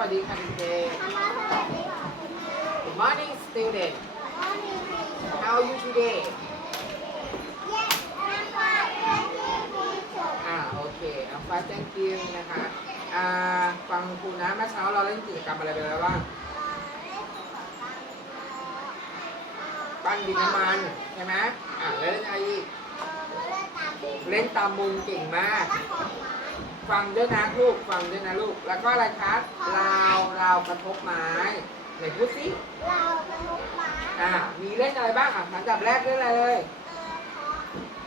วัสดีค่ะเด็ก Mama, sorry. ๆ Good morning student Mommy, How are you today yes, I'm fine. Thank you, teacher. อ่าโอเคเอาฟ้า thank you นะคะอ่าฟังครูนะเมื่อเช้าเราเล่นกิจกรรมอะไรไปแล้วบ้างปั้นดินน้ำมันใช่ไหมอ่าแล้วเล่นอะไรอีก เล่นตามมุมเก่งมาก ฟังด้วยนะลูกฟังด้วยนะลูก แล้วก็อะไรคะราวราวกระทบไม้ไหนพูดสิเราเป็นลูกหมาอ่ามีเล่นอะไรบ้างอะอันดับแรกเล่นอะไรเลย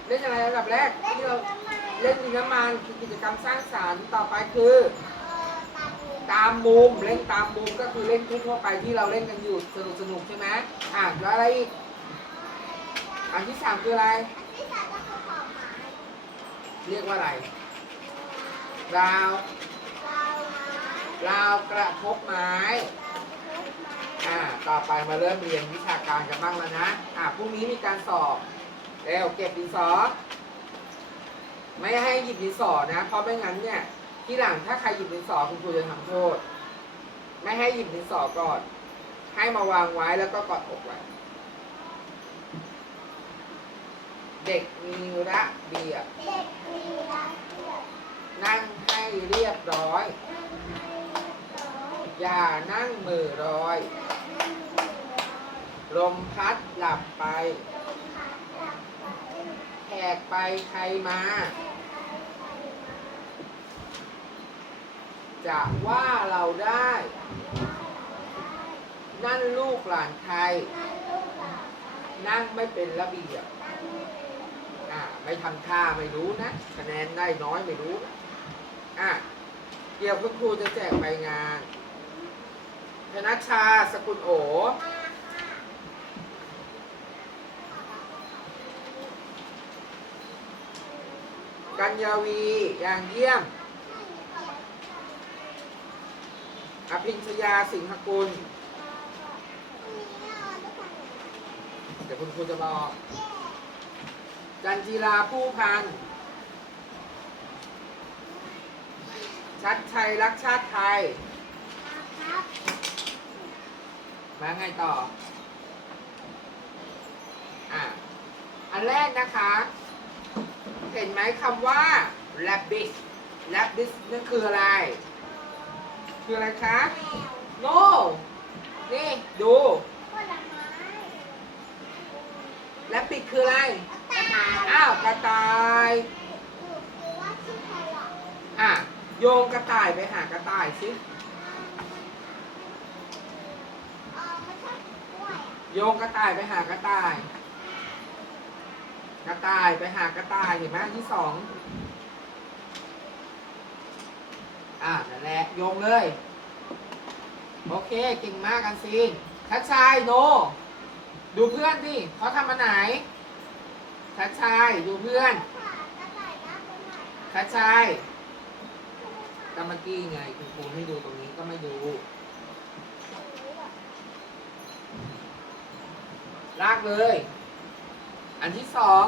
เล่นอะไรอันดับแรกเล่นที่เราน้ำมันเล่นดินน้ำมันคือกิจกรรมสร้างสรรค์ต่อไปคือเออตาดูตามมุมเล่นตามมุมก็คือเล่นทั่วๆไปที่เราเล่นกันอยู่สนุกสนุกๆใช่ไหมอ่าแล้วอะไรอีกอันที่สามคืออะไรอันที่สามก็คือของไม้เรียกว่าอะไร ราวเราไม้ราวกระทบไม้เราเป็นลูกหมาอ่า ต่อไปมาเริ่มเรียนวิชาการกันบ้างแล้วนะ อ่าพรุ่งนี้มีการสอบเร็วเก็บดินสอ ไม่ให้หยิบดินสอนะ เพราะไม่งั้นเนี่ย ที่หลังถ้าใครหยิบดินสอคุณครูจะทำโทษ ไม่ให้หยิบดินสอก่อน ให้มาวางไว้แล้วก็กอดอกไว้ เด็กมีระเบียบเด็กมีรักเกียรตินั่งให้ เรียบร้อยนั่งให้เรียบร้อย อย่านั่งมือรอยนั่งมือร้อยลมพัดหลับไปลมพัดหลับไป แขกไปใครมา จะว่าเราได้ นั่นลูกหลานใคร นั่งไม่เป็นระเบียบอ่าไม่ทำท่าไม่รู้นะคะแนนได้น้อยไม่รู้นะ อะเดี๋ยวคุณครูจะแจกใบงานธนชชาสกุลโอ กัญญาวีอย่างเยี่ยม อภิญชยาสิงหกุล เดี๋ยวคุณครูจะบอก จันจีราผู้พัน ชัดชัยรักชาติไทยมาไงต่อ อะ อันแรกนะคะ เห็นไหมคำว่า rabbit rabbit นั่นคืออะไร คืออะไรคะ no นี่ ดู rabbit คืออะไร อ้าวกระต่าย อะ โยงกระต่ายไปหากระต่ายสิโยงกระต่ายไปหากระต่าย กระต่ายไปหากระต่ายเห็นไหมอันที่สอง อ่านั่นแหละโยงเลย โอเคเก่งมากกันซีนชัดชายโน ดูเพื่อนดิเขาทำมาไหนชัดชายดูเพื่อนชัดชาย ก็เมื่อกี้ไงคุณครูให้ดูตรงนี้ก็ไม่ดู ลากเลย อันที่สอง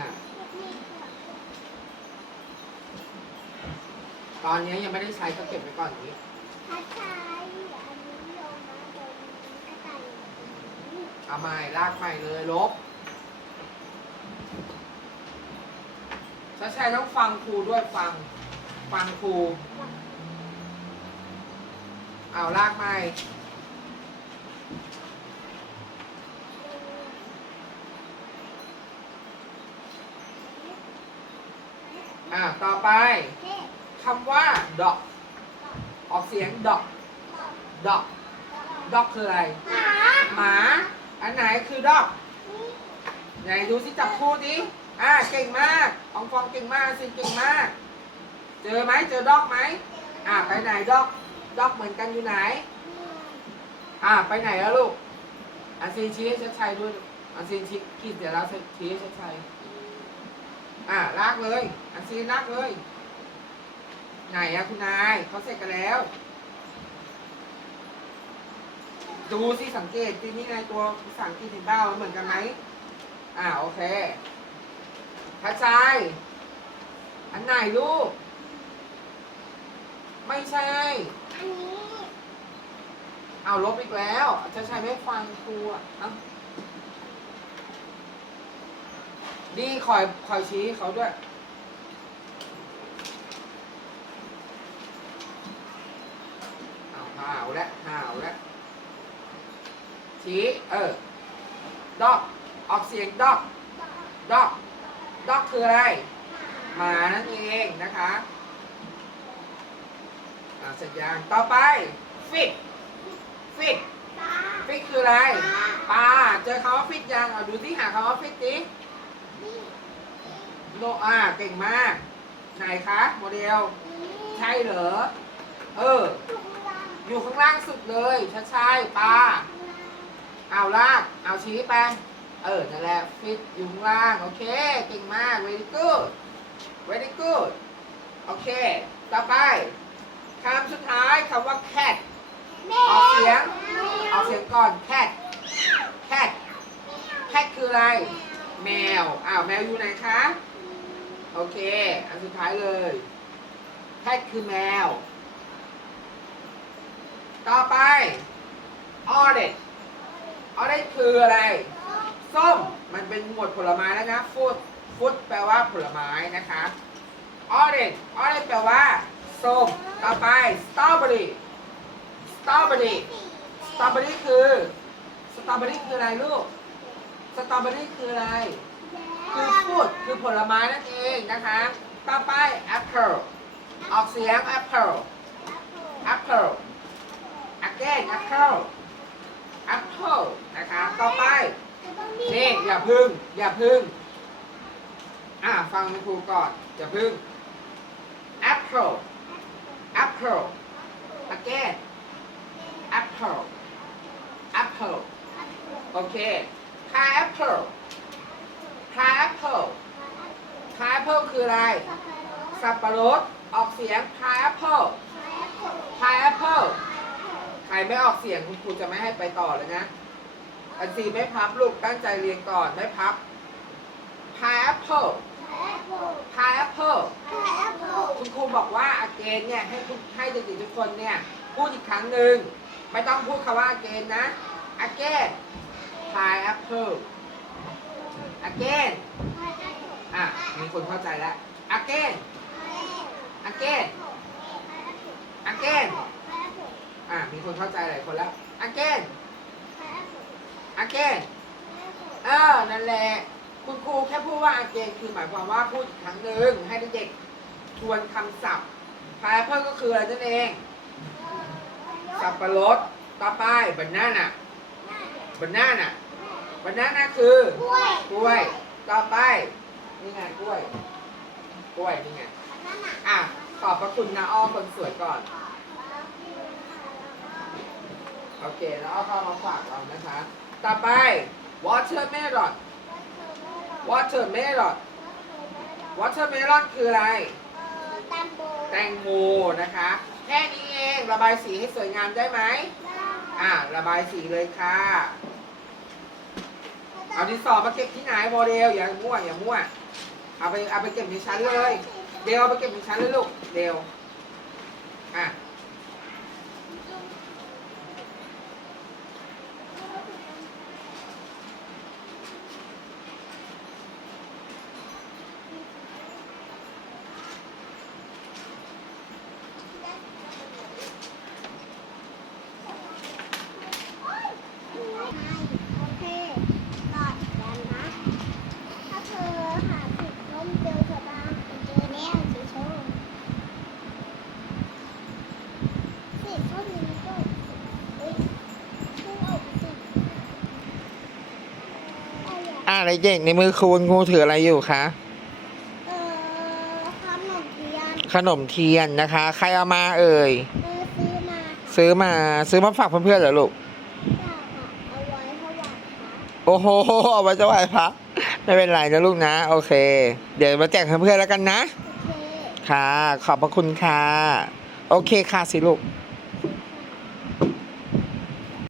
น่ะตอนนี้ยังไม่ได้ใช้ก็เก็บไว้ก่อนนี้เอาใหม่ลากใหม่เลยลบ ชัดชัยต้องฟังครูด้วยฟัง ฟังครูเอาลากใหม่อ่าต่อไปคำว่าดอก ออกเสียงดอกดอกดอกคืออะไร หมา อันไหนคือดอก ไหนดูสิจับคู่ดิอ่าเก่งมาก อองฟองเก่งมากสิเก่งมาก เจอไหมเจอดอกไหมอ่าไปไหนดอกดอกเหมือนกันอยู่ไหน อ่าไปไหนแล้วลูกอันซีนชี้ให้ชัดชัยด้วยอันซีนชี้ขีดเดี๋ยวเราชี้ให้ชัดชัยอ่าลากเลยอันซีนลากเลย ไหนอะคุณนายเขาเสร็จกันแล้ว ดูสิสังเกตสินี่ไงตัวภาษาอังกฤษเห็นเบ้าเหมือนกันไหมอ่าโอเค ทัชชัยอันไหนลูก ไม่ใช่ อันนี้เอาลบอีกแล้วจะใช้ไม่ฟังครูอะเอ้าดีคอยคอยชี้เขาด้วย เอาห่าวและห่าวและชี้ เออ ดอก ออกเสียงดอก ดอก ด็อกคืออะไร หมานั่นเองนะคะอ่าสัญญาณต่อไปฟิตฟิตฟิตคืออะไรปลาเจอคำว่าฟิตยังเอาดูที่หาคำว่าฟิตดิโนอาเก่งมาก ไหนคะโมเดล ใช่เหรอ เออ อยู่ข้างล่างสุดเลย ใช่ใช่ปลาเอาลาก เอาชี้ไป เออ นั่นแหละ ฟิตอยู่ข้างล่าง โอเค เก่งมาก very good very good โอเค ต่อไปคำสุดท้ายคำว่า cat แม่ออกเสียง ออกเสียงก่อน cat cat cat คืออะไร แมว อ้าว แมวอยู่ไหนคะ โอเค อันสุดท้ายเลย cat คือแมว ต่อไป orange orange คืออะไร ส้มมันเป็นหมวดผลไม้แล้วนะฟุตฟุตแปลว่าผลไม้นะคะ orange orange แปลว่าส้มต่อไป strawberry strawberry strawberry คือ strawberry คืออะไรลูก strawberry คืออะไร คือฟุตคือผลไม้นั่นเองนะคะ ต่อไป apple ออกเสียง apple apple again apple apple นะคะ ต่อไป นี่อย่าพึ่ง อย่าพึ่ง อ่าฟังคุณครูก่อน อย่าพึ่ง apple apple again apple apple โอเค pineapple pineapple pineapple คืออะไร สับปะรด ออกเสียง pineapple pineapple ใครไม่ออกเสียงคุณครูจะไม่ให้ไปต่อเลยนะ อันซีไม่พับลูกตั้งใจเรียนก่อนไม่พับ pineapple pineapple คุณครูบอกว่า again เนี่ยให้ทุกให้เด็กๆทุกคนเนี่ยพูดอีกครั้งหนึ่งไม่ต้องพูดคำว่า again นะ again pineapple again อะมีคนเข้าใจแล้ว again again again อะมีคนเข้าใจหลายคนแล้ว again again เออ นั่นแหละ คุณครูแค่พูดว่า again คือหมายความว่าพูดอีกครั้งหนึ่งให้เด็กๆทวนคำศัพท์ pineapple ก็คืออะไรนั่นเอง สับปะรดต่อไป banana banana banana คือกล้วย ต่อไป นี่ไงกล้วย กล้วยนี่ไง อะ ขอบพระคุณนะอ้อคนสวยก่อน โอเค แล้วเอาเข้ามาฝากเรานะคะ ต่อไป watermelon watermelon watermelon คืออะไรแตงโมนะคะ แค่นี้เองระบายสีให้สวยงามได้ไหม อะ ระบายสีเลยค่ะ เอาดินสอมาเก็บที่ไหนโมเดลอย่ามั่วอย่ามั่ว เอาไปเอาไปเก็บในชั้นเลย เดวเอาไปเก็บในชั้นเลยลูก เดวอะ โอเคกอดกันนะ ถ้าเธอหาผิดล้มเจอเธอบ้างเจอแน่สีส้มสีส้มนี่ก็เฮ้ยพุ่งออกสิเอา อย่างอะอะไรเด็กในมือคุณครูถืออะไรอยู่คะเออขนมเทียนขนมเทียนนะคะ ใครเอามาเอ่ย เออซื้อมาซื้อมาซื้อมาฝากเพื่อนๆเหรอลูก ค่ะเอาไว้ถวายพระโอ้โหเอาไว้จะไหว้พระไม่เป็นไรนะลูกนะ โอเค เดี๋ยวมาแจกเพื่อนๆแล้วกันนะ โอเค ค่ะ ขอบพระคุณค่ะ โอเคค่ะสิลูกค